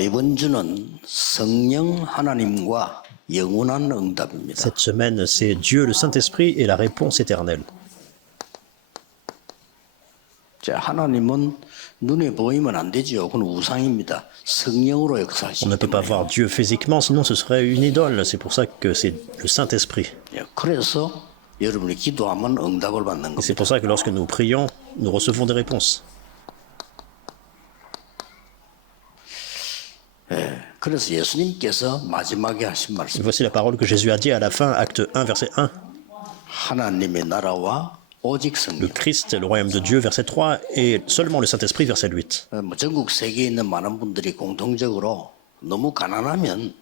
이번 주는 성령 하나님과 영원한 응답입니다. Cette semaine, c'est Dieu, le Saint-Esprit et la réponse éternelle. 자, 하나님은 눈에 보이면 안 되지요. 그건 우상입니다. 성령으로 On 역사하시기 ne peut pas voir Dieu physiquement, sinon ce serait une idole. C'est pour ça que c'est le Saint-Esprit. 그래서 여러분이 기도하면 응답을 받는 Et c'est 겁니다. pour ça que lorsque nous prions, nous recevons des réponses. 그래서 예수님께서 마지막에 하신 Et 말씀, voici la parole que Jésus a dit à la fin, acte 1, verset 1. 하나님의 나라와 오직 Le 성령. Christ, le royaume de Dieu, verset 3, et seulement le Saint-Esprit, verset 8. 전국 세계에 있는 많은 분들이 공통적으로 너무 가난하면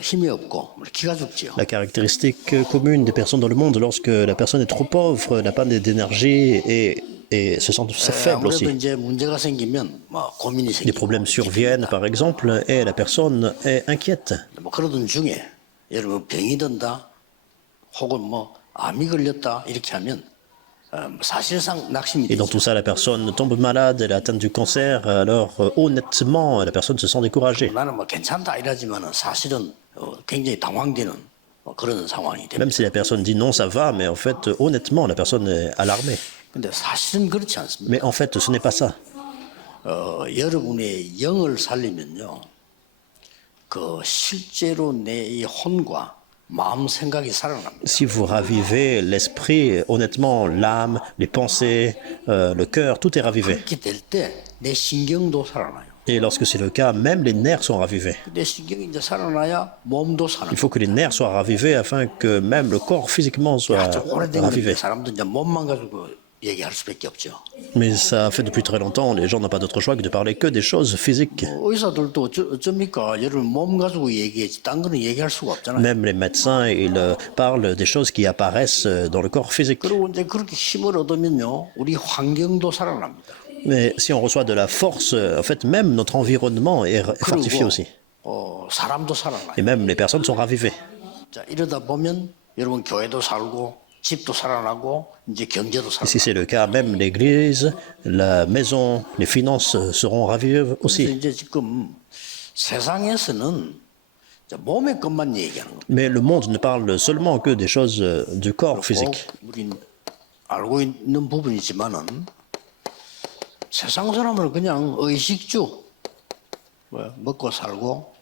힘이 없고 기가 죽지요. La caractéristique commune des personnes dans le monde, lorsque la personne est trop pauvre, n'a pas d'énergie et se sent faible 아무래도 aussi. 이제 문제가 생기면 고민이 Des 생기고 problèmes surviennent, par exemple, et la personne est inquiète. 그러던 중에 여러분 병이 든다 혹은 암이 걸렸다 이렇게 하면 사실상 낙심이 Et dans 되죠. tout ça, la personne tombe malade, elle est atteinte du cancer, alors honnêtement, la personne se sent découragée. 나는 괜찮다 이러지만은 사실은 굉장히 당황되는 그런 상황이 됩니다. Même si la personne dit non, ça va, mais en fait, honnêtement, la personne est alarmée. 근데 사실은 그렇지 않습니다. Mais en fait, ce n'est pas ça. 여러분의 영을 살리면요, 실제로 내 이 혼과 마음 생각이 살아납니다. Si vous ravivez l'esprit, honnêtement, l'âme, les pensées, le cœur, tout est ravivé. 그렇게 될 때 내 신경도 살아나요. Et lorsque c'est le cas, même les nerfs sont ravivés. 내 신경이 이제 살아나야 몸도 살아나요. Il faut que les nerfs soient ravivés afin que même le corps physiquement soit 아주 오래된 ravivé. 건데 사람들 이제 몸만 가지고 얘기할 수밖에 없죠. Mais ça fait depuis très longtemps, les gens n'ont pas d'autre choix que de parler que des choses physiques. 의사들도 어쩝니까? 여러분 몸 가지고 얘기하지 딴 거는 얘기할 수가 없잖아요. Même les médecins, ils parlent des choses qui apparaissent dans le corps physique. 그리고 이제 그렇게 힘을 얻으면요, 우리 환경도 살아납니다. Mais si on reçoit de la force, en fait, même notre environnement est fortifié aussi. 사람도 살아나요. Et même les personnes sont ravivées. 자, 이러다 보면 여러분 교회도 살고 집도 살아나고 이제 경제도 Et si 살아나고. c'est le cas, même l'église, la maison, les finances seront ravivées 그래서 aussi. 이제 지금 세상에서는 이제 몸의 것만 얘기하는 겁니다. Mais le monde ne parle seulement que des choses du corps physique. 우린 알고 있는 부분이지만은 세상 사람은 그냥 의식주, 먹고 살고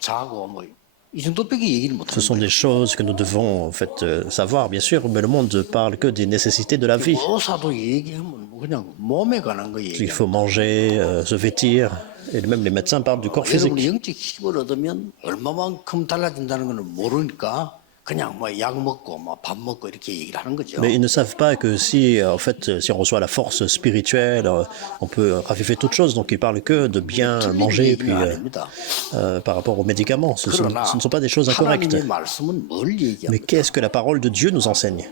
자고 이 정도밖에 얘기를 못 Ce sont 합니다. des choses que nous devons en fait savoir, bien sûr, mais le monde ne parle que des nécessités de la vie. 의사도 얘기하면 그냥 몸에 관한 거 Il 얘기해요. faut manger, se vêtir, et même les médecins parlent du corps 여러분이 physique. 영적 힘을 얻으면 얼마만큼 달라진다는 것을 모르니까 그냥 약 먹고 밥 먹고 이렇게 얘기를 하는 거죠. Mais ils ne savent pas que si, en fait, si on reçoit la force spirituelle, on peut raviver toute chose. Donc ils parlent que de bien manger, puis par rapport aux médicaments. Ce ne sont pas des choses incorrectes. 하나님의 말씀은 뭘 Mais 얘기합니까? qu'est-ce que la parole de Dieu nous enseigne?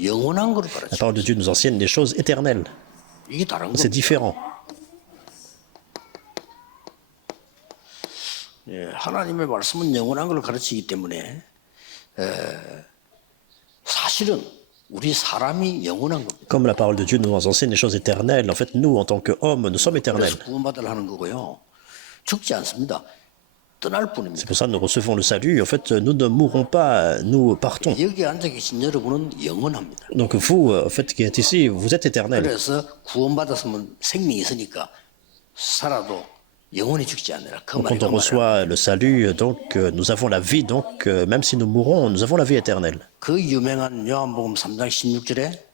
영원한 걸 La 가르쳐. parole de Dieu nous enseigne des choses éternelles. 이게 다른 C'est 겁니다. différent. 하나님의 말씀은 영원한 걸 가르치기 때문에 사실은 우리 사람이 영원한 겁니다. Comme la parole de Dieu nous enseigne des choses éternelles, en fait, nous, en tant qu'hommes, nous sommes éternels. 그래서 구원받으려 하는 거고요. 죽지 않습니다. 떠날 C'est 뿐입니다. pour ça que nous recevons le salut. En fait, nous ne mourrons pas, nous partons. 여기 앉아 계신 여러분은 영원합니다. Donc vous, en fait, qui êtes ici, vous êtes éternels. 그래서 구원받았으면 생명이 있으니까 살아도 영원히 죽지 않으라. 그 말이 Quand on reçoit le salut, donc nous avons la vie. Donc même si nous mourons, nous avons la vie éternelle. 그 유명한 요한복음 3장 16절에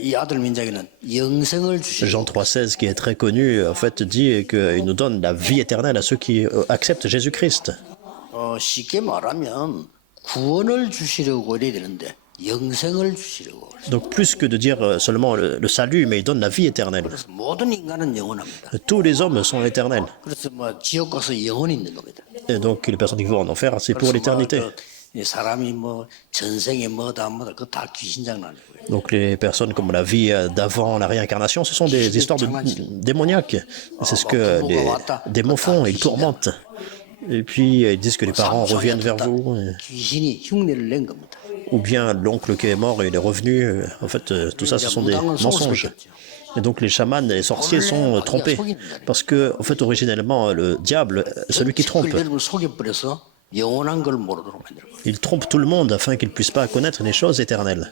이 아들 민장에는 영생을 주시고 Jean 3,16, qui est très connu, en fait, dit qu'il nous donne la vie éternelle à ceux qui acceptent Jésus-Christ. 쉽게 말하면 구원을 주시려고 이래야 되는데 영생을 주시려고. Donc plus que de dire seulement le salut, mais il donne la vie éternelle. 그래서 모든 인간은 영원합니다. Tous les hommes sont éternels. 그래서 지옥 가서 영원히 있는 겁니다. Et donc les personnes qui vont en enfer, c'est pour l'éternité. 이 사람이 전생에 뭐다 그거 다 귀신 장난이고요. Donc les personnes comme la vie d'avant, la réincarnation, ce sont des histoires démoniaques. C'est ce que les démons font, ils tourmentent. Et puis ils disent que les parents reviennent vers vous. 귀신이 흉내를 낸 겁니다. Ou bien l'oncle qui est mort et il est revenu. En fait, tout ça, ce sont des mensonges. Et donc les chamans et les sorciers sont trompés. Parce que, en fait, originellement, le diable, celui qui trompe, 여러분을 속여버려서 영원한 걸 모르도록 만들고. il trompe tout le monde afin qu'il ne puisse pas connaître les choses éternelles.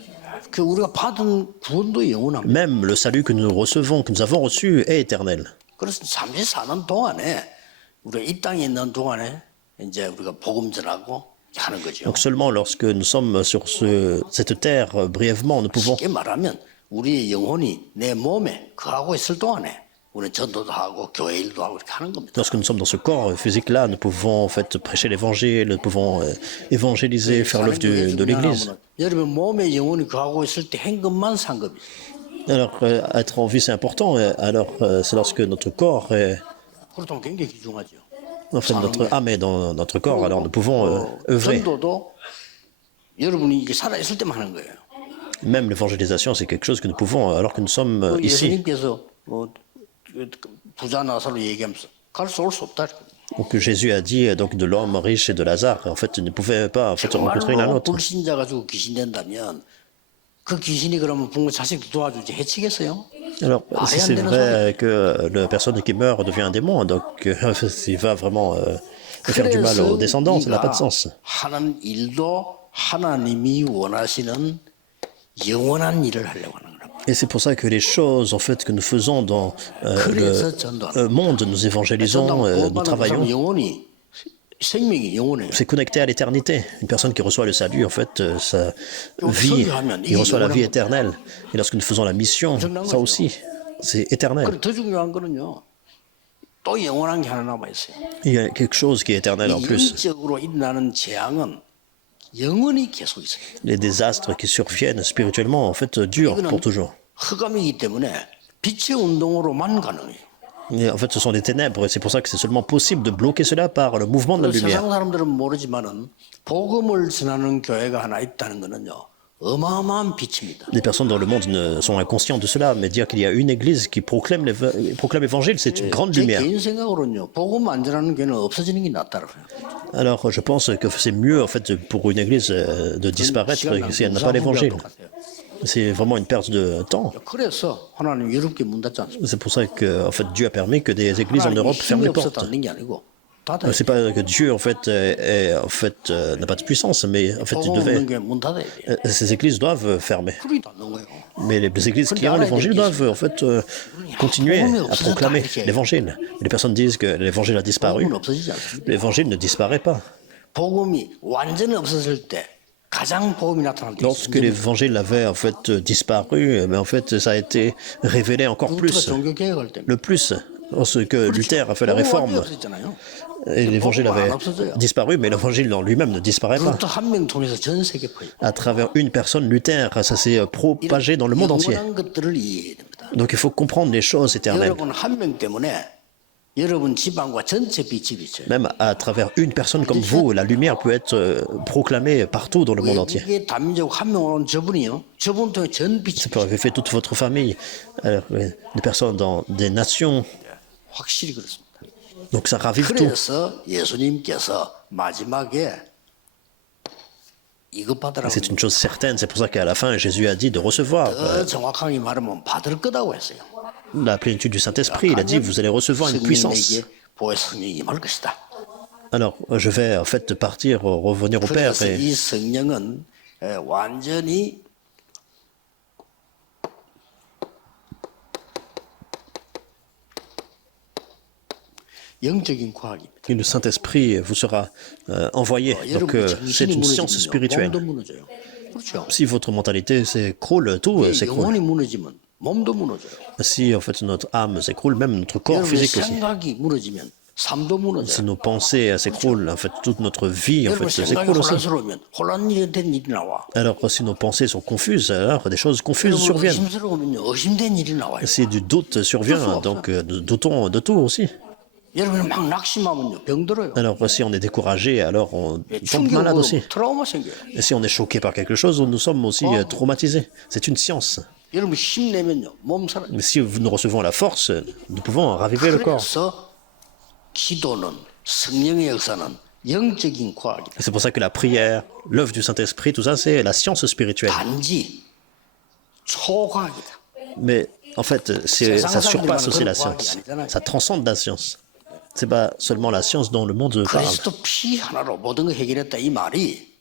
그 우리가 받은 구원도 영원합니다. Même le salut que nous recevons, que nous avons reçu, est éternel. 그래서 잠시 사는 동안에 우리가 이 땅에 있는 동안에 이제 우리가 복음 전하고 하는 거죠. Donc seulement lorsque nous sommes sur cette terre, brièvement, nous pouvons... 쉽게 말하면 우리의 영혼이 내 몸에 거하고 있을 동안에 우리는 전도도 하고 교회 일도 하고 이렇게 하는 겁니다. Lorsque nous sommes dans ce corps physique-là, nous pouvons en fait prêcher l'évangile, nous pouvons évangéliser, faire l'œuvre de l'Église. 여러분 몸에 영혼이 거하고 있을 때 한 것만 상급이에요. Alors, être en vie, c'est important. Alors, c'est lorsque notre corps est... 그렇다면 굉장히 귀중하죠. Enfin, notre âme est dans notre corps, alors nous pouvons œuvrer. 전도도 여러분이 이게 살아 있을 때만 하는 거예요. Même l'évangélisation, c'est quelque chose que nous pouvons alors que nous sommes ici. 예수님께서 부자 나사로 얘기하면서 갈 수 올 수 없다. Donc Jésus a dit donc de l'homme riche et de Lazare, en fait, ils ne pouvaient pas en fait, rencontrer l'un 정말로 l'autre. 불신자 가지고 귀신 된다면 그 귀신이 그러면 부모 자식 도와주지 해치겠어요? Alors, si c'est vrai que la personne qui meurt devient un démon, donc il va vraiment faire du mal aux descendants, ça n'a pas de sens. 하는 일도 하나님이 원하시는 영원한 일을 하려고 하는 거라고. Et c'est pour ça que les choses en fait que nous faisons dans 그래서 전도하는 le monde, nous évangélisons, nous travaillons. 영혼이 생명이 영혼이에요. C'est connecté à l'éternité. Une personne qui reçoit le salut, en fait, sa vie, il reçoit la vie éternelle. Et lorsque nous faisons la mission, ça aussi, c'est éternel. 그리고 더 중요한 거는요. 또 영원한 게 하나 남아 있어요. Il y a quelque chose qui est éternel en plus. 영적으로 일어나는 재앙은 영원히 계속 있어요. Les désastres qui surviennent spirituellement, en fait, durent pour toujours. 흑암이기 때문에 빛의 운동으로만 가능해요. Et en fait, ce sont des ténèbres, et c'est pour ça que c'est seulement possible de bloquer cela par le mouvement de la lumière. 세상 사람들은 모르지만은 복음을 전하는 교회가 하나 있다는 거는요. 어마어마한 빛입니다. Les personnes dans le monde sont inconscientes de cela, mais dire qu'il y a une église qui proclame l'évangile, c'est une grande 제 lumière. 개인 생각으로는요. 복음 안 전하는 교회는 없어지는 게 낫다고 해요. Alors, je pense que c'est mieux, en fait, pour une église de disparaître si elle n'a pas l'évangile. C'est vraiment une perte de temps. 그래서 하나님 유럽게 문 닫지 않습니다. C'est pour ça que, en fait, Dieu a permis que des églises en Europe ferment 힘이 les portes. 없어 닫는 게 아니고 닫아야 C'est pas que Dieu, en fait, n'a pas de puissance, mais en fait, il 복음 devait. 없는 교회 문 닫아야 돼요. Ces églises doivent fermer. 그러니 닫는 거예요. Mais les églises qui ont l'évangile doivent, en fait, continuer à proclamer l'évangile. Les personnes disent que l'évangile a disparu. 복음은 없어지지 않습니다. L'évangile ne disparaît pas. 복음이 완전히 없어질 때 가장 복음이 나타날 때 Lorsque l'évangile avait, en fait, disparu, mais en fait, ça a été révélé encore 루터가 plus. 종교 개혁할 때 Le plus, lorsque Luther a fait la 복음이 réforme, 없어졌잖아요. et l'évangile avait disparu, mais l'évangile en lui-même ne disparaît pas. 루터 한 명 통해서 전 세계 퍼요. À travers une personne, Luther, ça s'est propagé dans le monde entier. 영원한 것들을 이해해야 됩니다. Donc il faut comprendre les choses éternelles. 여러분 한 명 때문에 여러분 지방과 전체 빛이 비쳐요. Même à travers une personne comme vous, la lumière peut être proclamée partout dans le monde entier. 이게 단민족 한 명으로는 저분이요. 저분 통해 전 빛이 Ça peut arriver toute votre famille, des personnes dans des nations. 확실히 그렇습니다. Donc ça ravive tout. 그래서 예수님께서 마지막에 이것 받으라고 C'est une chose certaine, c'est pour ça qu'à la fin, Jésus a dit de recevoir 더 정확하게 말하면 받을 거다고 했어요. la plénitude du Saint-Esprit. Il a dit, vous allez recevoir une puissance. 성령에게 보혜 성령이 임할 것이다. Alors, je vais en fait partir, revenir au Père. 그래서 Et 이 성령은 완전히 영적인 과학입니다. le Saint-Esprit vous sera envoyé. Donc, 여러분 c'est 정신이 une science 무너지면 spirituelle. 몸도 무너져요. 그렇죠. Si votre mentalité s'écroule, tout s'écroule. 영혼이 무너지면 몸도 무너져요. Si en fait notre âme s'écroule, même notre corps 여러분의 physique aussi. 생각이 무너지면 삶도 Si 무너져요. nos pensées s'écroulent, en fait toute notre vie en 여러분 fait 생각이 s'écroule aussi. 혼란스러우면 혼란된 일이 나와. Alors si nos pensées sont confuses, alors des choses confuses 여러분 surviennent. 의심스러우면 의심된 일이 나와요. Si du doute survient, donc nous doutons de tout aussi. 여러분 막 낙심하면요 병들어요. Alors si on est découragé, alors on tombe malade aussi. 충격으로 트라우마 생겨요. Et si on est choqué par quelque chose, nous sommes aussi traumatisés. C'est une science. 여러분 힘내면요 몸 살아요. Mais si nous recevons la force, nous pouvons raviver le corps. 그래서 기도는 성령의 역사는 영적인 과학이다. Et c'est pour ça que la prière, l'œuvre du Saint-Esprit, tout ça, c'est la science spirituelle. 단지 초과학이다. Mais En fait, ça surpasse aussi la science. Ça transcende la science. C'est pas seulement la science dont le monde parle. 그리스도 피 하나로 모든 걸 해결했다 이 말이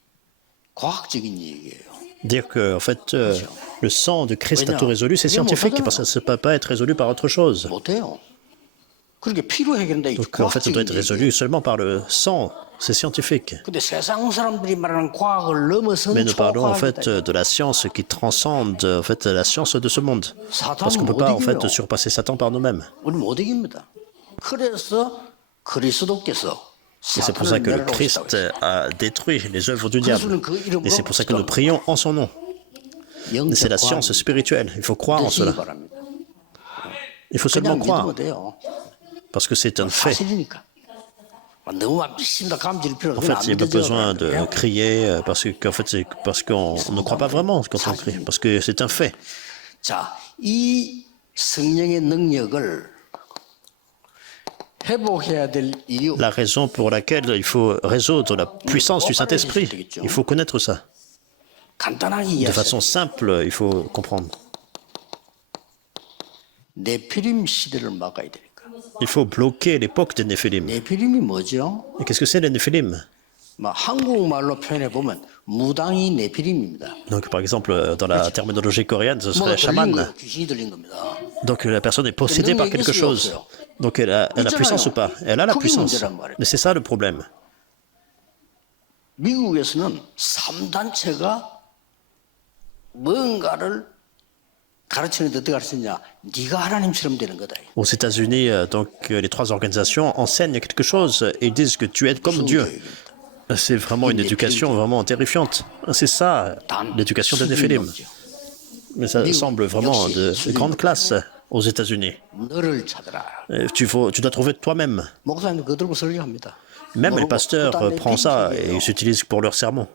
과학적인 얘기예요. Dire que, en fait, le sang de Christ a tout résolu, c'est scientifique, parce que ça ne peut pas être résolu par autre chose. 못해요. 그렇게 피로 해결한다 이 Donc, en fait, ça doit être 과학적인 résolu seulement par le sang. C'est scientifique. 근데 세상 사람들이 말하는 과학을 넘어서는 Mais nous parlons en fait 초과학이다. de la science qui transcende en fait la science de ce monde. Parce qu'on ne peut pas en fait surpasser Satan par nous-mêmes. 우리 못 이깁니다. 그래서 그리스도께서 Et c'est pour ça que le Christ a détruit les œuvres du diable. Et c'est pour ça que nous prions en son nom. Et c'est la science spirituelle. Il faut croire en cela. Il faut seulement croire. Parce que c'est un fait. En fait, il n'y a pas besoin de crier parce qu'on ne croit pas vraiment quand on crie. Parce que c'est un fait. 자, 이 성령의 능력을 회복해야 될 이유. La raison pour laquelle il faut résoudre la puissance du Saint-Esprit, il faut connaître ça. 간단하게 De 이해하세요. façon simple, il faut comprendre. 네피림 시대를 막아야 되니까. Il faut bloquer l'époque des Néphilim. 네피림이 뭐죠? Et qu'est-ce que c'est les Néphilim? 막 한국말로 표현해 보면 무당이 네피림입니다. Donc, par exemple, dans la terminologie coréenne, ce 뭐가 serait 들린 chaman. 거예요. 귀신이 들린 겁니다. Donc, la personne est possédée par quelque chose. Donc, elle a la puissance ou pas? Elle a la puissance. Mais c'est ça le problème. 미국에서는 3단체가 뭔가를 가르치는데 어떻게 가르치냐? 네가 하나님처럼 되는 거다. Aux États-Unis, donc, les trois organisations enseignent quelque chose et disent que tu es comme Dieu. C'est vraiment une éducation vraiment terrifiante. C'est ça, l'éducation des Néphilim. Mais ça semble vraiment de grande classe aux États-Unis. 너를 찾아라. Tu dois trouver toi-même. 목사님들 그거 들고 설교합니다. Même les pasteurs prennent ça et ils s'utilisent pour leurs sermons.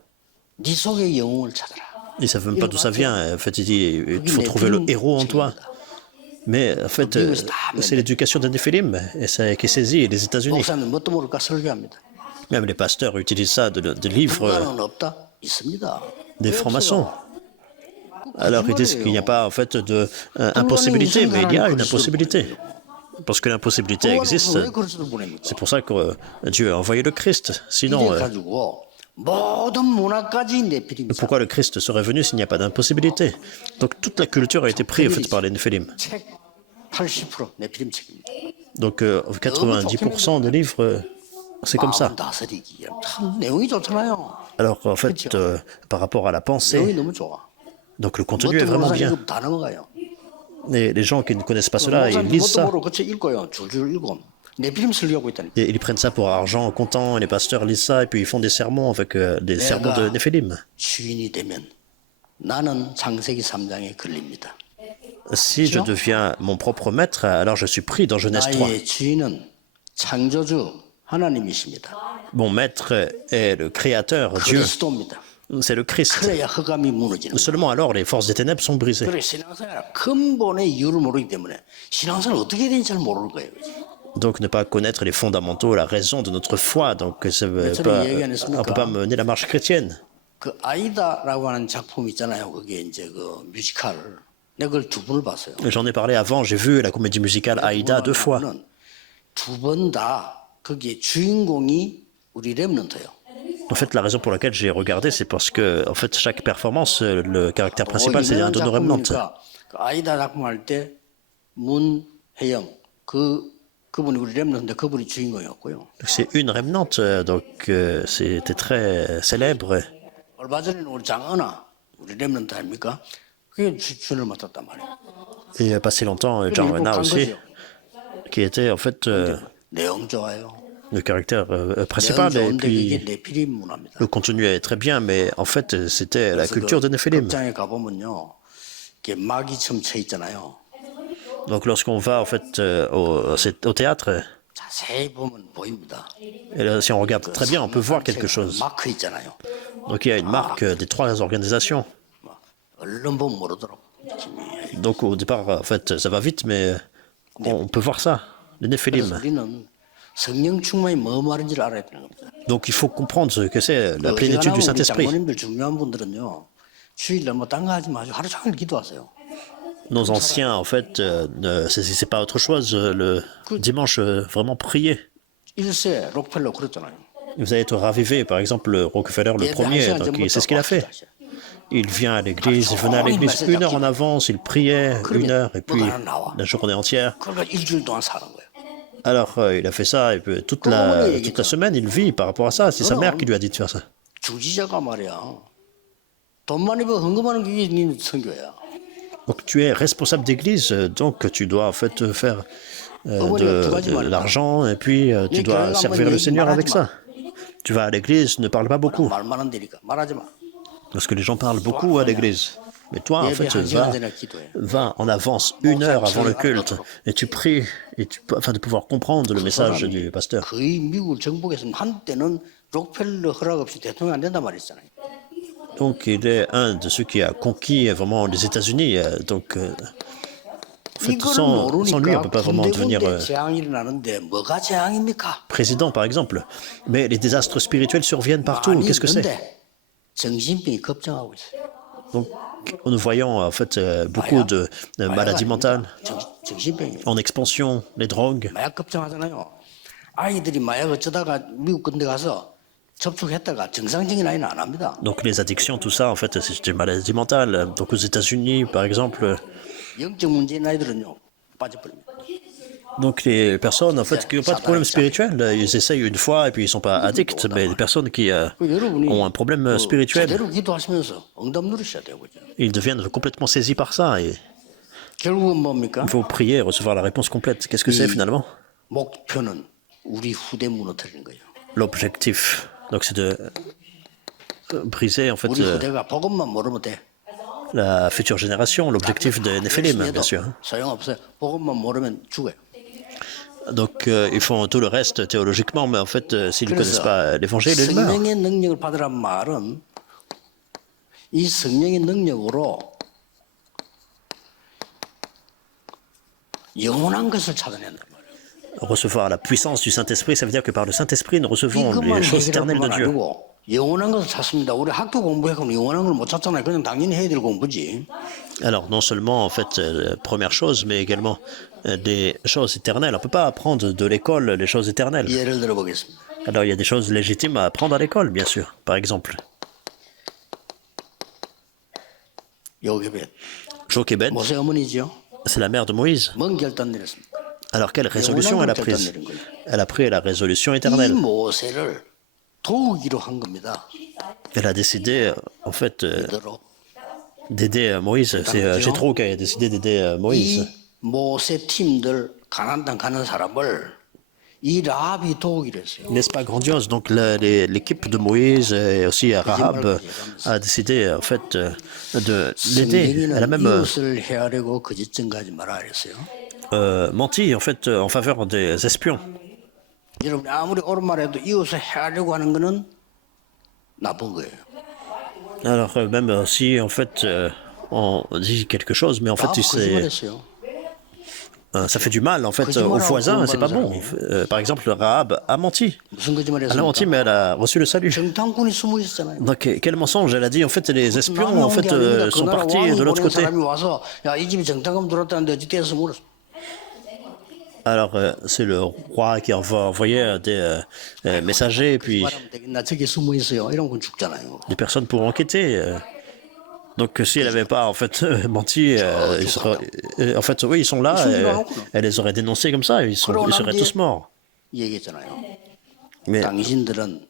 네 속의 영웅을 찾아라. Ils ne savent même pas d'où ça vient. En fait, il dit il faut trouver le héros en toi. Mais en fait, c'est l'éducation des Néphilim et qui saisit les États-Unis. 목사님 뭣도 모를까 설교합니다. Même les pasteurs utilisent ça de livres 불가능은 없다. 있습니다. des francs-maçons. Alors ils disent qu'il n'y a pas en fait d'impossibilité, mais il y a une impossibilité. Parce que l'impossibilité existe. 왜 그리스도를 보냅니까? C'est pour ça que Dieu a envoyé le Christ. Sinon, 이래 가지고 모든 문화까지 네피림. pourquoi le Christ serait venu s'il n'y a pas d'impossibilité? Donc toute la culture a été prise en fait, par les Néphilim. 책 80% 네피림 책입니다. Donc 90% des livres, c'est comme ça. 마음 다스리기. 참 내용이 좋잖아요. Alors en fait, par rapport à la 내용이 pensée, 너무 좋아. donc le contenu est 뭣도 vraiment 모르는 bien. 사람이 다 넘어가요. Et les gens qui ne connaissent pas cela, ils 목사님 lisent 뭣도 ça. 모르고 그책 읽고요. 줄줄 읽고 네피림 설교하고 있다니까. Et ils prennent ça pour argent comptant, et les pasteurs lisent ça, et puis ils font des sermons avec des sermons de Néphilim. 주인이 되면 나는 창세기 3장에 걸립니다. Si je deviens mon propre maître, alors je suis pris dans Genèse 3. 나의 주인은 창조주 하나님이십니다. Mon maître est le créateur, Dieu. 그리스도입니다. C'est le Christ. 그래야 흑암이 무너지는 거예요. Seulement alors les forces des ténèbres sont brisées. 그래 신앙생활 근본의 이유를 모르기 때문에 신앙생활 어떻게 해야 되는지 잘 모르는 거예요. Donc ne pas connaître les fondamentaux, la raison de notre foi, donc ça veut pas, on ne peut pas mener la marche chrétienne. 그 아이다라고 하는 작품 있잖아요. 그게 이제 그 뮤지컬. 내가 그걸 두 번을 봤어요. J'en ai parlé avant, j'ai vu la comédie musicale Aïda 2 fois. 두 번 다 거기에 주인공이 우리 렘넌트예요. En fait, la raison pour laquelle j'ai regardé, c'est parce que, en fait, chaque performance, le caractère principal, c'est un de nos remnants. 그 아이다 작품 할 때 문혜영 그분이 우리 렘넌트인데 그분이 주인공이었고요. C'est une remnante, donc c'était très célèbre. 얼마 전에는 우리 장은아 우리 렘넌트 아닙니까? 그게 주를 맡았단 말이에요. Et pas si longtemps, John Rena aussi, qui était en fait 내용 좋아요. le caractère 내용 principal. Et 좋은데 이게 puis 네피림 문화입니다. le contenu est très bien, mais en fait, c'était la culture de Néphilim. 극장에 가보면요, 이게 막이 점쳐 있잖아요. Donc lorsqu'on va en fait au théâtre, 자세히 보면 보입니다. et là, si on regarde très bien, on peut voir quelque chose. 마크 있잖아요. Donc il y a une marque des trois organisations. 얼른 보면 모르더라고. Donc au départ, en fait, ça va vite, mais on peut voir ça, les 그래서 Néphilim. 우리는 성령 충만이 뭐 말인지를 알아야 되는 겁니다. Donc il faut comprendre ce que c'est la plénitude du 우리 Saint-Esprit. 장모님들 중요한 분들은요, 주일날 뭐 딴 거 하지 마시고 하루 종일 기도하세요. Nos anciens, en fait, ne saisissaient pas autre chose. Le dimanche, vraiment prier. 일세 록펠러 그랬잖아요. Vous allez être ravivé, par exemple, le Rockefeller le 예배 한 premier, 시간 donc 전부터 c'est ce qu'il a fait. 하시다. Il vient à l'église, il venait à l'église 1 heure en avance, il priait 1 heure, et puis la journée entière. 그러니까 일주일 동안 사는 거예요. Alors, il a fait ça, et puis toute la semaine, il vit par rapport à ça. C'est sa mère qui lui a dit de faire ça. 주지자가 말이야. 돈 많이 벌 헌금하는 게 네 선교야. Donc, tu es responsable d'église, donc tu dois en fait faire de l'argent, et puis tu dois servir le Seigneur avec ça. Tu vas à l'église, ne parle pas beaucoup, 말 많은 데니까 말하지 마. parce que les gens parlent beaucoup à l'église. Mais toi, en fait, 예배 한 시간 전에 기도해. va en avance 1 heure avant le culte, et tu pries, afin de pouvoir comprendre le message du pasteur. 거의 미국 정복에서는 한때는 록펠러 허락 없이 대통령 안 된단 말이잖아요. Donc, il est un de ceux qui a conquis vraiment les États-Unis. Donc, en fait, 이걸 sans lui, on ne 모르니까 peut pas vraiment devenir 군데군데 재앙이 일어나는데 뭐가 재앙입니까? président, par exemple. Mais les désastres spirituels surviennent partout. 많이 Qu'est-ce que c'est? 있는데 정신병이 급증하고 있어요. Donc, nous voyons en fait beaucoup de maladies mentales 정신병이 en expansion, les drogues. 마약 급증하잖아요. 아이들이 마약 어쩌다가 미국 군대 가서 접촉했다가 정상적인 아이는 안 합니다. Donc, les addictions, tout ça, en fait, c'est des maladies mentales. Donc, aux États-Unis, par exemple. 영적 문제인 아이들은요 빠져버립니다. Donc, les personnes, en fait, qui n'ont pas de problème spirituel, ils essayent une fois et puis ils ne sont pas addicts. Mais les personnes qui ont un problème spirituel, 제대로 기도하시면서 응답 누리셔야 돼요, 그죠? ils deviennent complètement saisis par ça. Et 결국은 뭡니까? il faut prier et recevoir la réponse complète. Qu'est-ce que c'est finalement? 목표는 우리 후대 무너뜨리는 거예요. L'objectif, donc, c'est de briser, en fait, 우리 후대가 복음만 모르면 돼. la future génération, l'objectif de Néphilim, bien sûr. 소용없어요. 복음만 모르면 죽어요. Donc, ils font tout le reste théologiquement, mais en fait, s'ils ne connaissent pas l'évangile, ils meurent. 성령의 능력을 받으란 말은 이 성령의 능력으로 영원한 것을 찾아낸단 말이에요. Recevoir la puissance du Saint-Esprit, ça veut dire que par le Saint-Esprit, nous recevons les 이것만 choses éternelles de 해결하는 건 Dieu. 아니고 영원한 것을 찾습니다. 우리 학교 공부해서 영원한 걸 못 찾잖아요. 그냥 당연히 해야 될 공부지. Alors, non seulement, en fait, première chose, mais également des choses éternelles. On ne peut pas apprendre de l'école les choses éternelles. 예를 들어 보겠습니다. Alors, il y a des choses légitimes à apprendre à l'école, bien sûr. Par exemple, 요게벳 Jochebed, 모세 어머니죠. c'est la mère de Moïse. 뭔 결단 내렸습니까? Alors, quelle résolution elle a prise? Elle a pris la résolution 이 éternelle. 모세를 도우기로 한 겁니다. Elle a décidé, en fait, 그대로 d'aider Moïse. C'est Jéthro qui a décidé d'aider Moïse. 이 모세 팀들 가나안 땅 가는 사람을 이 라합이 도우기로 했어요. N'est-ce pas grandiose? Donc, l'équipe de Moïse et aussi Rahab a décidé, en fait, de l'aider. Elle a 성경에는 même 이웃을 헤아리고 거짓증가하지 말아 그랬어요. menti, en fait, en faveur des espions. 여러분 아무리 옳은 말해도 이웃을 헤아리고 하는 거는 나쁜 거예요. Alors, même si, en fait, on dit quelque chose, mais en fait, 라합 거짓말했어요. ça fait du mal, en fait, aux voisins, c'est pas bon. Par exemple, Rahab a menti. 무슨 Elle a 거짓말했습니까? menti, mais elle a reçu le salut. 정탐꾼이 숨어 있었잖아요. Donc, quel mensonge? Elle a dit, en fait, les espions, 남이 en 온 fait, 게 아닙니다. sont 그 나라 partis 왕이 de l'autre 보낸 côté. 사람이 와서 야 이 집에 정탐꾼 들었다는데 어찌 떼서 물었어. Alors, c'est le roi qui va envoyer des messagers, et puis 말하면 되겠나 저기 숨어 있어요. 이런 건 죽잖아요. des personnes pour enquêter. Donc, si elle n'avait pas, en fait, menti, en fait, oui, ils sont là, elle les aurait dénoncés comme ça, ils seraient tous morts. 얘기했잖아요. Mais 당신들은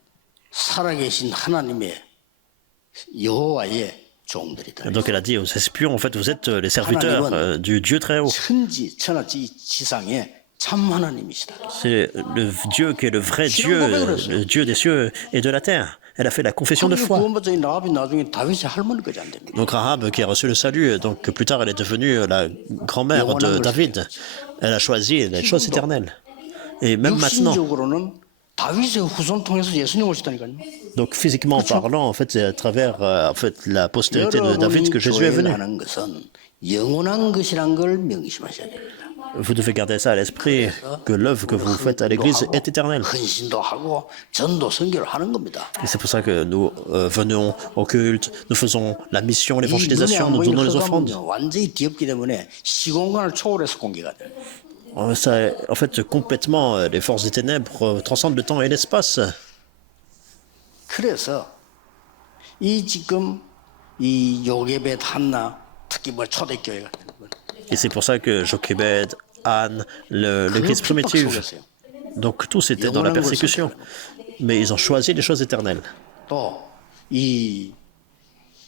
살아계신 하나님의 여호와의 종들이다. donc, elle a dit aux espions, en fait, vous êtes les serviteurs du Dieu très haut. 천지 천하지 지상에 참 하나님이시다. C'est le Dieu qui est le vrai Dieu, le Dieu des cieux et de la terre. Elle a fait la confession de foi. 구원받은 라합이 나중에 다윗의 할머니까지 안 됩니다. Donc Rahab qui a reçu le salut, donc plus tard elle est devenue la grand-mère de David. Elle a choisi les choses éternelles. Et même maintenant, 육신적으로는 다윗의 후손 통해서 예수님 오시다니까요. donc physiquement parlant, en fait, c'est à travers en fait, la postérité de David que Jésus est venu. 하는 것은 영원한 것이란 걸 명심하셔야 됩니다. Vous devez garder ça à l'esprit, que l'œuvre que vous faites à l'Église est éternelle. 헌신도 하고 전도 선교를 하는 겁니다. Et c'est pour ça que nous venons au culte, nous faisons la mission, 이 눈에 l'évangélisation, 안 nous 보이는 donnons les offrandes. 흑암은요, 완전히 뒤엎기 때문에 시공간을 초월해서 공개가 돼요. Ça, en fait, complètement, les forces des ténèbres transcendent le temps et l'espace. 그래서 이 지금 이 요게벳 한나 특히 뭐 초대교회가 되는 거예요. Et c'est pour ça que Jochebed, Anne, l'Église primitive, donc tous étaient dans la persécution. Mais ils ont choisi les choses éternelles. 또 이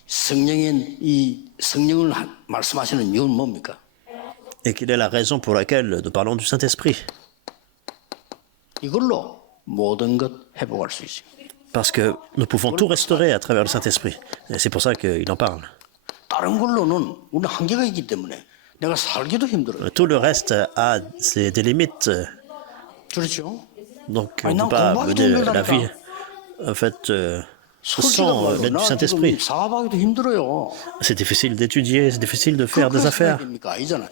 성령을 말씀하시는 이유는 뭡니까? Et quelle est la raison pour laquelle nous parlons du Saint-Esprit? 이걸로 모든 것 회복할 수 있어요. Parce que nous pouvons tout restaurer à travers le Saint-Esprit. Et c'est pour ça qu'il en parle. 다른 걸로는 우리는 한계가 있기 때문에 내가 살기도 힘들어요. Tout le reste a des limites. 그렇죠? Donc on ne peut pas mener la vie, en fait, sans l'aide du Saint-Esprit. 사업하기도 힘들어요. C'est difficile d'étudier, c'est difficile de faire des affaires. 됩니까? 아니잖아요.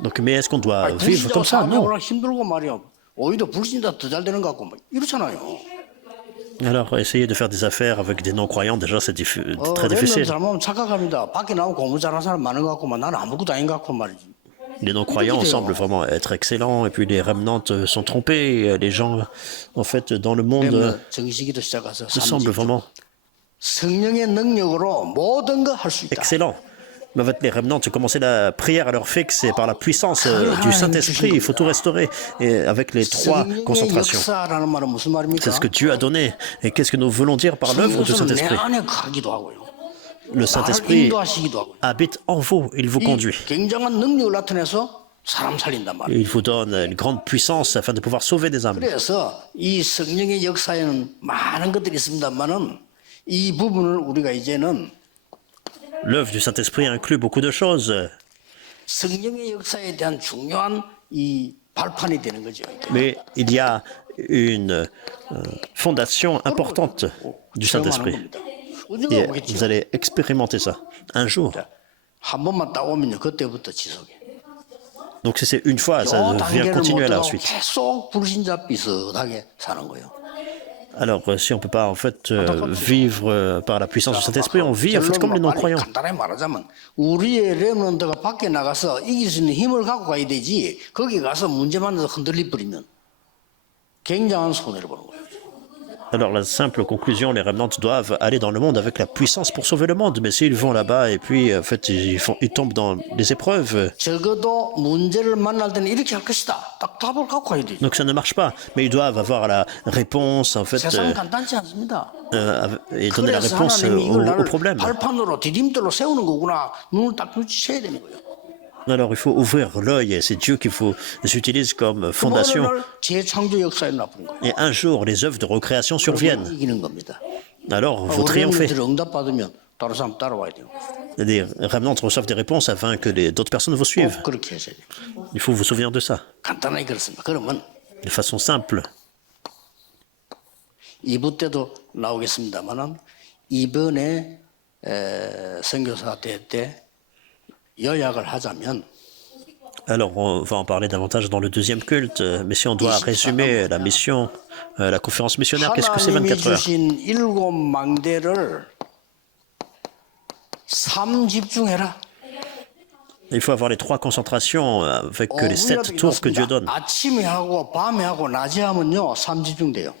Donc, mais est-ce qu'on doit 아니, vivre comme ça? Non. 사업하기가 힘들고 말이야. 오히려 불신자 더 잘 되는 것 같고 막 이렇잖아요. Alors, essayer de faire des affaires avec des non-croyants, déjà, c'est très difficile. 잘못하면 착각합니다. 밖에 나오면 공부 잘하는 사람 많은 것 같고 나는 아무것도 아닌 것 같고 말이지. Les non-croyants semblent vraiment être excellents, et puis les remnantes sont trompés. Les gens, en fait, dans le monde, 정식이도 시작해서 semblent vraiment 성령의 능력으로 모든 거 할 수 있다. excellents. Mais en fait, les remnantes, commencer la prière à leur fixe et par la puissance du Saint-Esprit, il faut tout restaurer. Et avec les trois 성령의 concentrations. 역사라는 말은 무슨 말입니까? C'est ce que Dieu a donné. Et qu'est-ce que nous voulons dire par l'œuvre du 성령은 내 Saint-Esprit? 안에 가기도 하고요. Le 나를 Saint-Esprit 인도하시기도 하고요. habite en vous, il vous 이 conduit. 굉장한 능력을 나타내서 사람 살린단 말이에요. Il vous donne une grande puissance afin de pouvoir sauver des âmes. 그래서 이 성령의 역사에는 많은 것들이 있습니다만은 이 부분을 우리가 이제는 L'œuvre du Saint-Esprit inclut beaucoup de choses. 성령의 역사에 대한 중요한 이 발판이 되는 거죠. 이게. Mais il y a une fondation importante du 체험하는 Saint-Esprit. 겁니다. 언젠가 Et 오겠죠. vous allez expérimenter ça un jour. 한 번만 딱 오면요 그때부터 지속해. Donc si c'est une fois, ça 요 vient 단계를 continuer 못 à la 들어가고 suite. 계속 불신자 비슷하게 사는 거예요. Alors si on ne peut pas en fait vivre par la puissance du Saint-Esprit, on vit en fait comme les non-croyants. 간단하게 말하자면 우리의 렘넌트가 밖에 나가서 이길 수 있는 힘을 갖고 가야 되지 거기 가서 문제 만나서 흔들리 버리면 굉장한 손해를 보는 거예요. Alors la simple conclusion, les remnantes doivent aller dans le monde avec la puissance pour sauver le monde. Mais s'ils vont là-bas et puis en fait ils tombent dans les épreuves, 적어도 문제를 만날 때는 이렇게 할 것이다. 딱 답을 갖고 가야 되죠. donc ça ne marche pas. Mais ils doivent avoir la réponse en fait 세상은 간단치 않습니다. et donner la 그래서 réponse 하나님이 이걸 au 나를 problème. 발판으로 디딤돌로 세우는 거구나. 눈을 딱 눈치채야 되는 거예요. Alors il faut ouvrir l'œil et c'est Dieu qu'il faut les utilise comme 어느 fondation. 날 재창조 역사에 나쁜 거예요. Et un jour, les œuvres de recréation surviennent. 이기는 겁니다. Alors vous 우리 triomphez. 렘넌트를 응답받으면 다른 사람 따라와야 돼요. Les remnantes reçoivent des réponses afin que d'autres personnes vous suivent. 꼭 그렇게 하셔야 돼요. Il faut vous souvenir de ça, 간단하게 그렇습니다. 그러면 de façon simple. 2부 때도 나오겠습니다만은 이번에 선교사 때 요약을 하자면 Alors on va en parler davantage dans le deuxième culte, mais si on doit résumer la mission, la conférence missionnaire, qu'est-ce que c'est 하나님이 24 heures? 주신 7망대를 3집중해라. Il faut avoir les trois concentrations avec les 7 tours que Dieu donne. 아침에 하고 밤에 하고 낮에 하면요 3집중돼요.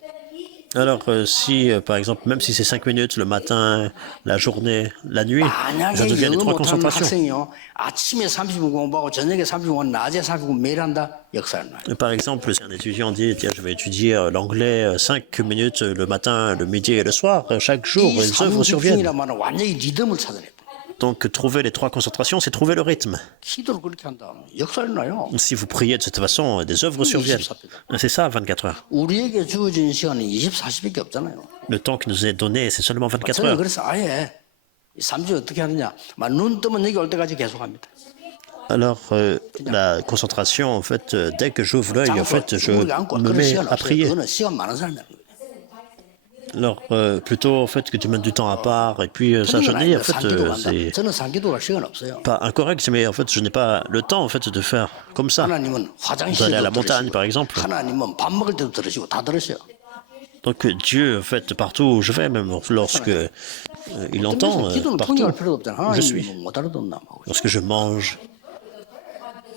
Alors si par exemple, même si c'est 5 minutes le matin, la journée, la nuit, ça 만약에 devient les 영어 trois 못하는 concentrations. 학생이요 아침에 30분 공부하고 저녁에 30분 낮에 30분 매일 한다 역사를 놔요. Par exemple, si un étudiant dit, tiens, je vais étudier l'anglais 5 minutes le matin, le midi et le soir, chaque jour, 이 les œuvres surviennent. 3집중이란 말은 완전히 리듬을 찾아내야 돼. Donc, trouver les trois concentrations, c'est trouver le rythme. 기도를 그렇게 한다 역사를 놔요. Si vous priez de cette façon, des œuvres surviennent. C'est ça, 24 heures. 우리에게 주어진 시간은 24시밖에 없잖아요. Le temps qui nous est donné, c'est seulement 24 저는 heures. 그래서 아예 3주 어떻게 하느냐 눈 뜨면 여기 올 때까지 계속합니다. Alors, la concentration, en fait, dès que j'ouvre l'œil, en fait, je 장소, me mets à prier. 그거는 시간 많은 사람이 하는 거예요. Alors, plutôt, en fait, que tu mettes du temps à part, et puis ça 틀린 건 jeûner, en 아닙니다. fait, 산기도 간다. c'est 저는 산기도 갈 시간 없어요. pas incorrect, mais en fait, je n'ai pas le temps, en fait, de faire comme ça. 하나님은 D'aller à la 화장실에도 montagne, 들으시고 par exemple. 하나님은 밥 먹을 때도 들으시고 다 들으셔요. Donc, Dieu, en fait, partout où je vais, même lorsque il entend, 기도는 partout 통역할 필요도 없잖아. où je suis, 하나님은 못 알아듣나 뭐. lorsque je mange.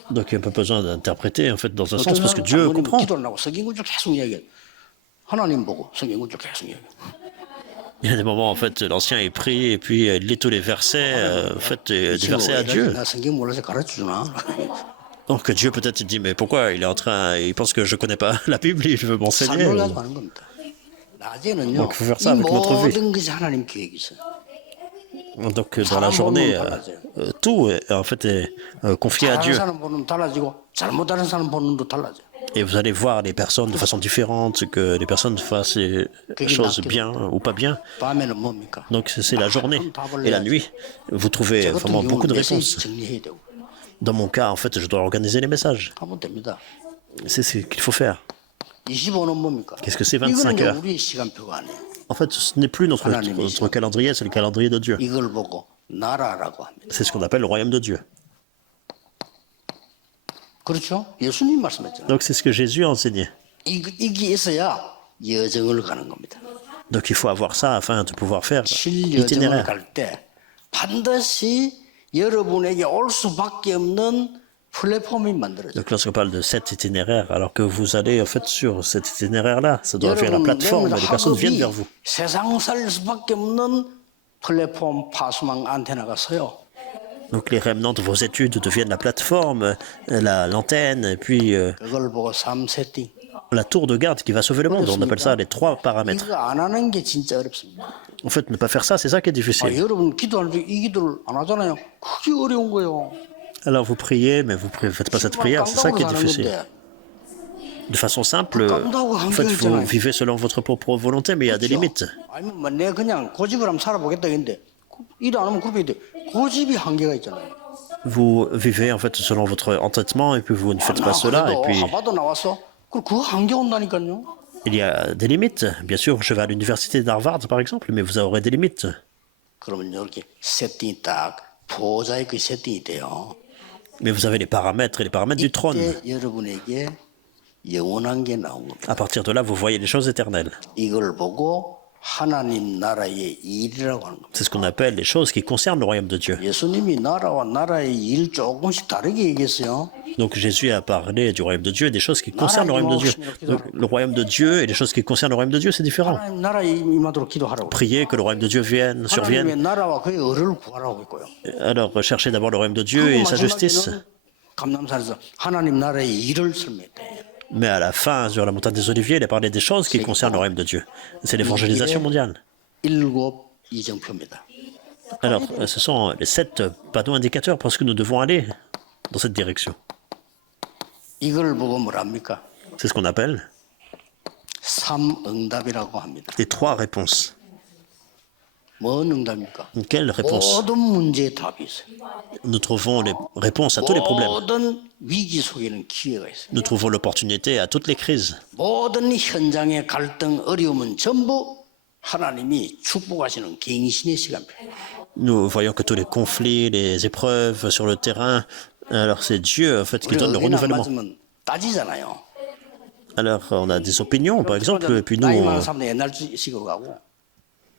Donc, il n'y a pas besoin d'interpréter, en fait, dans un 어떤 sens, parce que 사람은 Dieu 장모님 comprend. 기도를 하고 성경 구절 계속 이야기해. 하나님 보고 성경 구절 계속 이야기해. Il y a des moments, en fait, l'ancien est pris, et puis il lit tous les versets, en fait, des versets à Dieu. 나 성경 몰라서 가르쳐주나? Donc Dieu peut-être il dit, mais pourquoi il est en train, il pense que je connais pas la Bible, il veut m'enseigner. 삶을 가지고 하는 겁니다. 낮에는요. Donc, faut faire ça 이 avec notre vie. 모든 것이 하나님 계획이 있어요. Donc dans la journée, tout est, en fait est confié à 잘하는 Dieu. 사람 보는 달라지고 잘못하는 사람 보는 도 달라져. Et vous allez voir les personnes de façon différente, que les personnes fassent les choses bien ou pas bien. 밤에는 뭡니까? Donc c'est la journée et la nuit. Vous trouvez 저 같은 vraiment beaucoup de 경우는 메시지 réponses. 정리해야 되고 Dans mon cas, en fait, je dois organiser les messages. 하면 됩니다. C'est ce qu'il faut faire. 25는 뭡니까? Qu'est-ce que c'est, 이거는 25 이제 heures? 우리의 시간표가 아니에요. En fait, ce n'est plus notre calendrier, c'est le calendrier de Dieu. 이걸 보고 나라라고 합니다. C'est ce qu'on appelle le royaume de Dieu. 그렇죠? 예수님 말씀했잖아요. Donc c'est ce que Jésus a enseigné. 이게 있어야 여정을 가는 겁니다. Donc il faut avoir ça afin de pouvoir faire 실여정을 l'itinéraire. 갈 때 반드시 여러분에게 올 수밖에 없는 플랫폼이 만들어져요. Donc lorsqu'on parle de cet itinéraire, alors que vous allez en fait sur cet itinéraire-là, ça doit faire la plateforme, les personnes viennent vers vous. 세상 살 수밖에 없는 플랫폼 파수망 안테나가 서요. Donc les remnants de vos études deviennent la plateforme, l'antenne, et puis 그걸 보고 3 세팅. la tour de garde qui va sauver le monde. On appelle ça les 3 paramètres. 이거 안 하는 게 진짜 어렵습니다. En fait, ne pas faire ça, c'est ça qui est 아, difficile. 여러분 기도하는데 이 기도를 안 하잖아요. 그게 어려운 거예요. Alors vous priez, mais vous ne faites pas cette prière, c'est ça qui est difficile. De façon simple, en fait, vous vivez selon votre propre volonté, mais il y a des limites. 아니면 뭐 내가 그냥 고집을 한번 살아보겠다 했는데 일 안 하면 그룹이 돼. 고집이 한계가 있잖아요. Vous vivez en fait selon votre entêtement, et puis vous ne faites pas cela, et puis 하바도 나왔어. 그 한계 온다니까요. il y a des limites. Bien sûr, je vais à l'université d'Harvard, par exemple, mais vous aurez des limites. 그러면 이렇게 세팅이 딱 보호자의 그 세팅이 돼요. Mais vous avez les paramètres et les paramètres du trône. 이때 여러분에게 영원한 게 나온 겁니다. À partir de là, vous voyez les choses éternelles. 이걸 보고 하나님 나라의 일이라고 하는 겁니다. C'est ce qu'on appelle les choses qui concernent le royaume de Dieu. 예수님이 나라와 나라의 일 조금씩 다르게 얘기했어요. Donc Jésus a parlé du royaume de Dieu et des choses qui concernent le royaume de Dieu. Donc, le royaume de Dieu et les choses qui concernent le royaume de Dieu, c'est différent. 하나님 나라에 임하도록 기도하라고. Priez que le royaume de Dieu vienne, survienne. 하나님의 나라와 그의 의를 구하라고 했고요. Alors cherchez d'abord le royaume de Dieu et sa justice. 감남산에서 하나님 나라의 일을 설명했대요. Mais à la fin, sur la montagne des Oliviers, il a parlé des choses qui concernent le royaume de Dieu. C'est l'évangélisation mondiale. 7 이정표입니다. Alors, ce sont les 7 panneaux indicateurs parce que nous devons aller dans cette direction. 이걸 보고 뭐랍니까? C'est ce qu'on appelle 3응답이라고 합니다. les 3 réponses. 뭔 응답입니까? Quelle réponse? 모든 문제의 답이 있어요. Nous trouvons les réponses à tous les problèmes. 모든 위기 속에는 기회가 있어요. Nous trouvons l'opportunité à toutes les crises. 모든 현장의 갈등, 어려움은 전부 하나님이 축복하시는 갱신의 시간표. Nous voyons que tous les conflits, les épreuves sur le terrain, alors c'est Dieu en fait qui donne le 의견 안 renouvellement. 맞으면 따지잖아요. Alors on a des opinions par exemple, et puis nous 나이 많은 사람들 옛날식으로 가고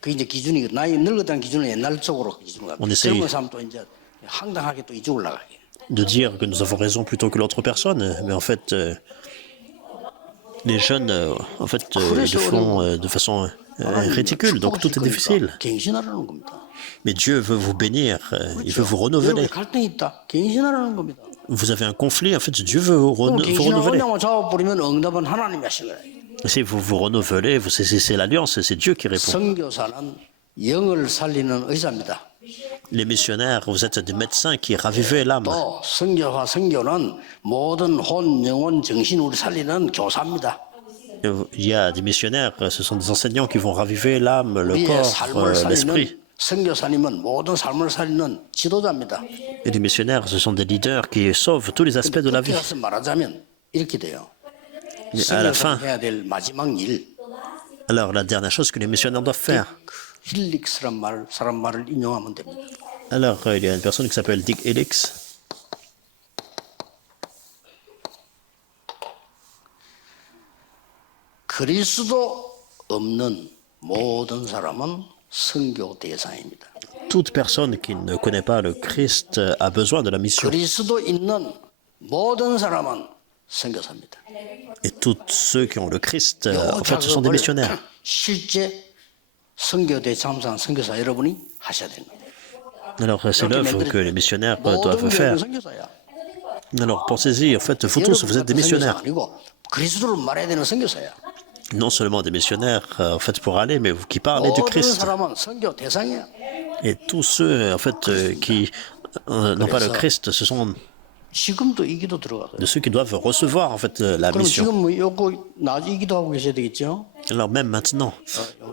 그 이제 기준이 나이 늙었다는 기준은 옛날 쪽으로 기준으로 가고 On essaye. 젊은 사람 또 이제 황당하게 또 이쪽으로 나가게. de dire que nous avons raison plutôt que l'autre personne, mais en fait les jeunes en fait ils le font de façon ridicule, donc tout est difficile. 갱신하라는 겁니다. Mais Dieu veut vous bénir, il veut vous renouveler. 여러분이 갈등이 있다. 갱신하라는 겁니다. Vous avez un conflit, en fait Dieu veut vous 갱신하고 renouveler. 그냥 잡아버리면 응답은 하나님이 하신 거예요. Si vous vous renouvelez, c'est l'alliance, c'est Dieu qui répond. 선교사는 영을 살리는 의사입니다. Les missionnaires, vous êtes des médecins qui ravivez l'âme. 또 선교와 선교는 모든 혼, 영혼, 정신 우리 살리는 교사입니다. Il y a des missionnaires, ce sont des enseignants qui vont raviver l'âme, le 우리의 corps, 삶을 l'esprit. 살리는 선교사님은 모든 삶을 살리는 지도자입니다. Et les missionnaires, ce sont des leaders qui sauvent tous les aspects de la vie. 그래서 말하자면 이렇게 돼요. Mais à la fin, 선교사가 해야 될 마지막 일 Alors, la dernière chose que les missionnaires doivent faire. 힐릭스란 사람 말을 인용하면 됩니다. Alors, il y a une personne qui s'appelle Dick Helix. 그리스도 없는 모든 사람은 선교 대상입니다. Toute personne qui ne connaît pas le Christ a besoin de la mission. 그리스도 있는 모든 사람은 선교사입니다. Et tous ceux qui ont le Christ, en fait, ce sont des missionnaires. 실제 선교대 참사한 선교사 여러분이 하셔야 됩니다. Alors, c'est l'œuvre que les missionnaires doivent 모든 faire. 교회는 선교사야. Alors, pensez-y, en fait, vous tous, vous êtes des missionnaires. 아니고 그리스도를 말해야 되는 선교사야. Non seulement des missionnaires, en fait, pour aller, mais qui parlent du 모든 Christ. 사람은 선교 대상이야. Et tous ceux, en fait, qui n'ont pas le Christ, ce sont 지금도 이 기도 들어가요. de ceux qui doivent recevoir, en fait, la 그럼 mission. 지금 뭐 요거 나중에 이 기도하고 계셔야 되겠죠? Alors, même maintenant.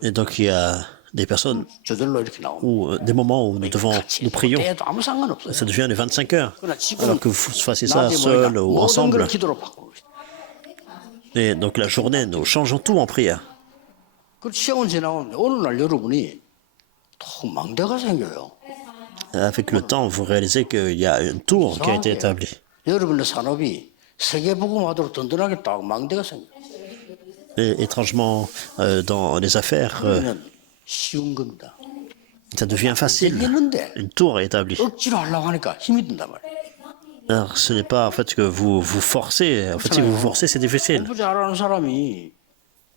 Et donc, il y a des personnes 저절로 이렇게 나옵니다. ou des moments où nous devons, nous prions. 때도 아무 상관없어요. Ça devient les 25 heures. 그러나 지금 Alors que vous fassiez ça 낮에 seul 보니까 ou 모든 ensemble. 걸 기도로 바꾸고 있어요. Et donc, la journée, nous changeons tout en prière. 그 시간 지나면 어느 날 여러분이 또 망대가 생겨요. Avec le temps, vous réalisez qu'il y a une tour qui a été établie. 여러분의 산업이 세계복음화도록 든든하게 딱 망대가 생겨요. Et étrangement, dans les affaires, 그러면 쉬운 겁니다. ça devient facile. 생기는데 Une tour est établie. 억지로 하려고 하니까 힘이 든단 말이에요. Alors, ce n'est pas en fait que vous vous forcez. En fait, si vous vous forcez, c'est difficile. 공부 잘하는 사람이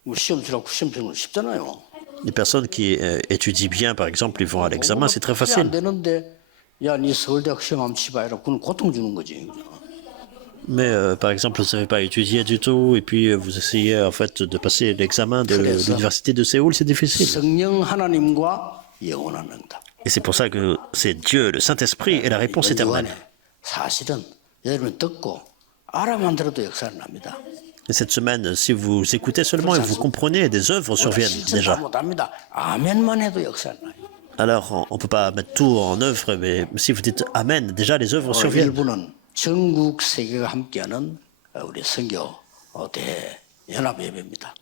뭐 시험 치라고 시험 치는 건 쉽잖아요. Les personnes qui étudient bien, par exemple, ils vont à l'examen, c'est très 안 facile. 되는데 야, 네 서울대학 시험 한번 치봐라. 그건 고통 주는 거지. Mais par exemple, vous ne savez pas étudier du tout, et puis vous essayez en fait de passer l'examen de l'université de Séoul, c'est difficile. 성령 하나님과 영원한 응답. Et c'est pour ça que c'est Dieu, le Saint-Esprit, et la réponse éternelle. 사실은 여러분 듣고 알아만 들어도 역사는 납니다. Et cette semaine, si vous écoutez seulement et vous comprenez, des œuvres surviennent 실천 다 déjà. 못합니다. 아멘만 해도 역사는 나요. Alors, on ne peut pas mettre tout en œuvre, mais si vous dites Amen, déjà les œuvres surviennent. 일부는 전국 세계가 함께하는 우리 선교 대연합 예배입니다.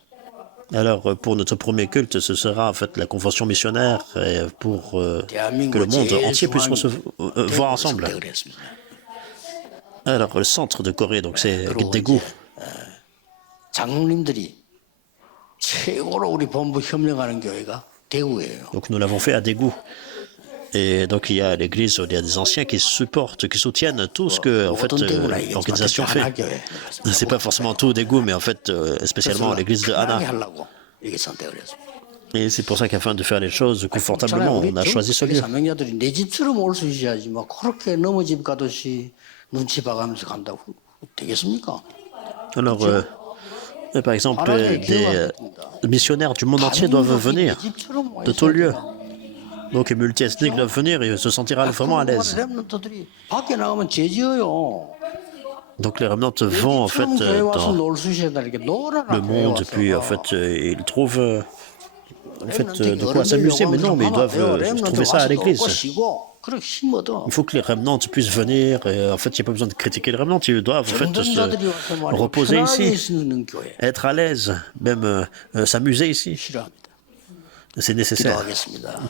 Alors, pour notre premier culte, ce sera en fait la convention missionnaire et pour que le monde entier puisse voir ensemble. Alors, le centre de Corée, donc c'est Daegu. 장로님들이 최고로 우리 본부 협력하는 교회가 대구예요. Donc, nous l'avons fait à Daegu. Et donc, il y a l'église, il y a des anciens qui supportent, qui soutiennent tout ce que, en fait, l'organisation fait. C'est pas forcément tout Daegu, mais en fait, spécialement l'église de Hana. Et c'est pour ça qu'afin de faire les choses confortablement, on a choisi ce lieu. 사명자들이 내 집처럼 올 수 있어야지 막 그렇게 너무 집 가듯이 눈치 봐가면서 간다고 되겠습니까? Alors, par exemple, des missionnaires du monde entier doivent venir de tout lieu. Donc, les multi-ethniques doivent venir et se sentiront vraiment à l'aise. 밖에 나가면 죄지어요. Donc, les remnants vont en fait dans le monde, puis en fait, ils trouvent en fait, de quoi s'amuser, mais non, mais ils doivent trouver ça à l'église. Il faut que les remnants puissent venir, et en fait, il n'y a pas besoin de critiquer les remnants, ils doivent en fait se reposer ici, être à l'aise, même s'amuser ici. C'est nécessaire.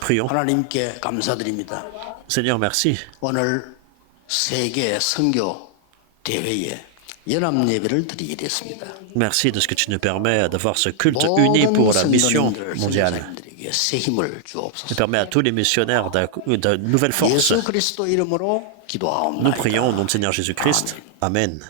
Prions. 하나님께 감사드립니다. Seigneur, merci. 오늘 세계 선교 대회에 연합 예배를 드리게 됐습니다. Merci de ce que tu nous permets d'avoir ce culte uni pour la mission mondiale. 새 힘을 주옵소서. Tu permets à tous les missionnaires de nouvelles forces. 예수 그리스도 이름으로 기도하옵나이다. Nous prions au nom du Seigneur Jésus-Christ. Amen.